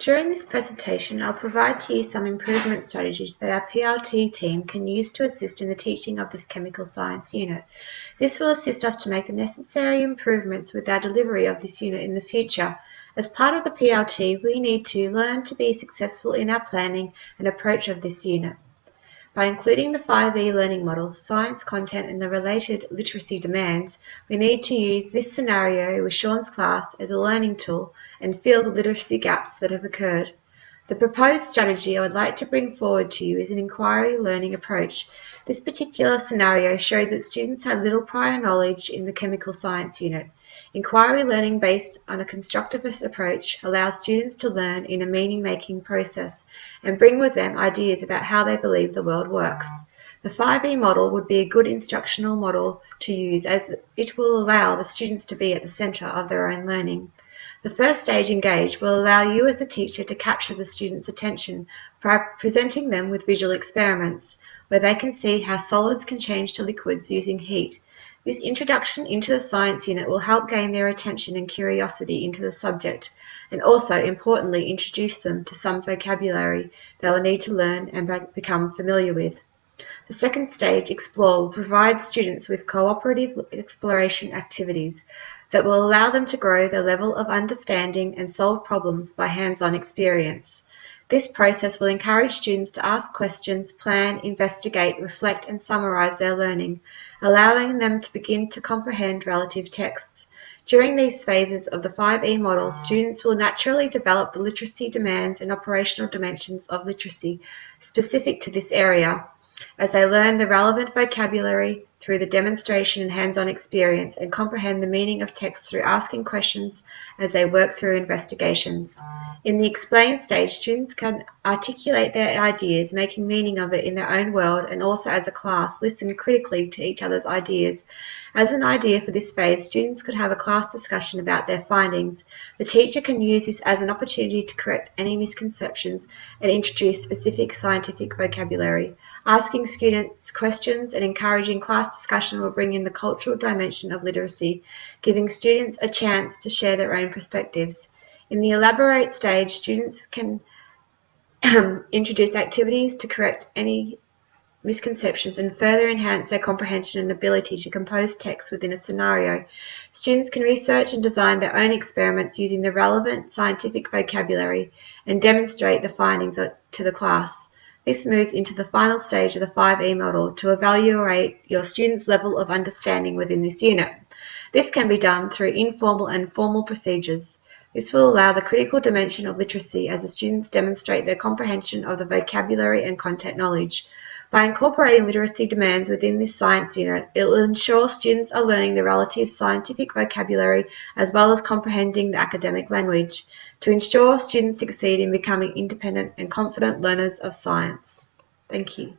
During this presentation, I'll provide to you some improvement strategies that our PLT team can use to assist in the teaching of this chemical science unit. This will assist us to make the necessary improvements with our delivery of this unit in the future. As part of the PLT, we need to learn to be successful in our planning and approach of this unit. By including the 5E learning model, science content and the related literacy demands, we need to use this scenario with Sean's class as a learning tool and fill the literacy gaps that have occurred. The proposed strategy I would like to bring forward to you is an inquiry learning approach. This particular scenario showed that students had little prior knowledge in the chemical science unit. Inquiry learning based on a constructivist approach allows students to learn in a meaning-making process and bring with them ideas about how they believe the world works. The 5E model would be a good instructional model to use as it will allow the students to be at the centre of their own learning. The first stage, engage, will allow you as a teacher to capture the students' attention by presenting them with visual experiments where they can see how solids can change to liquids using heat. This introduction into the science unit will help gain their attention and curiosity into the subject, and also, importantly, introduce them to some vocabulary they will need to learn and become familiar with. The second stage, explore, will provide students with cooperative exploration activities that will allow them to grow their level of understanding and solve problems by hands-on experience. This process will encourage students to ask questions, plan, investigate, reflect, and summarize their learning, allowing them to begin to comprehend relative texts. During these phases of the 5E model, students will naturally develop the literacy demands and operational dimensions of literacy specific to this area, as they learn the relevant vocabulary through the demonstration and hands-on experience and comprehend the meaning of text through asking questions as they work through investigations. In the explain stage, students can articulate their ideas, making meaning of it in their own world, and also as a class, listen critically to each other's ideas. As an idea for this phase, students could have a class discussion about their findings. The teacher can use this as an opportunity to correct any misconceptions and introduce specific scientific vocabulary. Asking students questions and encouraging class discussion will bring in the cultural dimension of literacy, giving students a chance to share their own perspectives. In the elaborate stage, students can introduce activities to correct any misconceptions and further enhance their comprehension and ability to compose text within a scenario. Students can research and design their own experiments using the relevant scientific vocabulary and demonstrate the findings to the class. This moves into the final stage of the 5E model to evaluate your students' level of understanding within this unit. This can be done through informal and formal procedures. This will allow the critical dimension of literacy as the students demonstrate their comprehension of the vocabulary and content knowledge. By incorporating literacy demands within this science unit, it will ensure students are learning the relative scientific vocabulary as well as comprehending the academic language to ensure students succeed in becoming independent and confident learners of science. Thank you.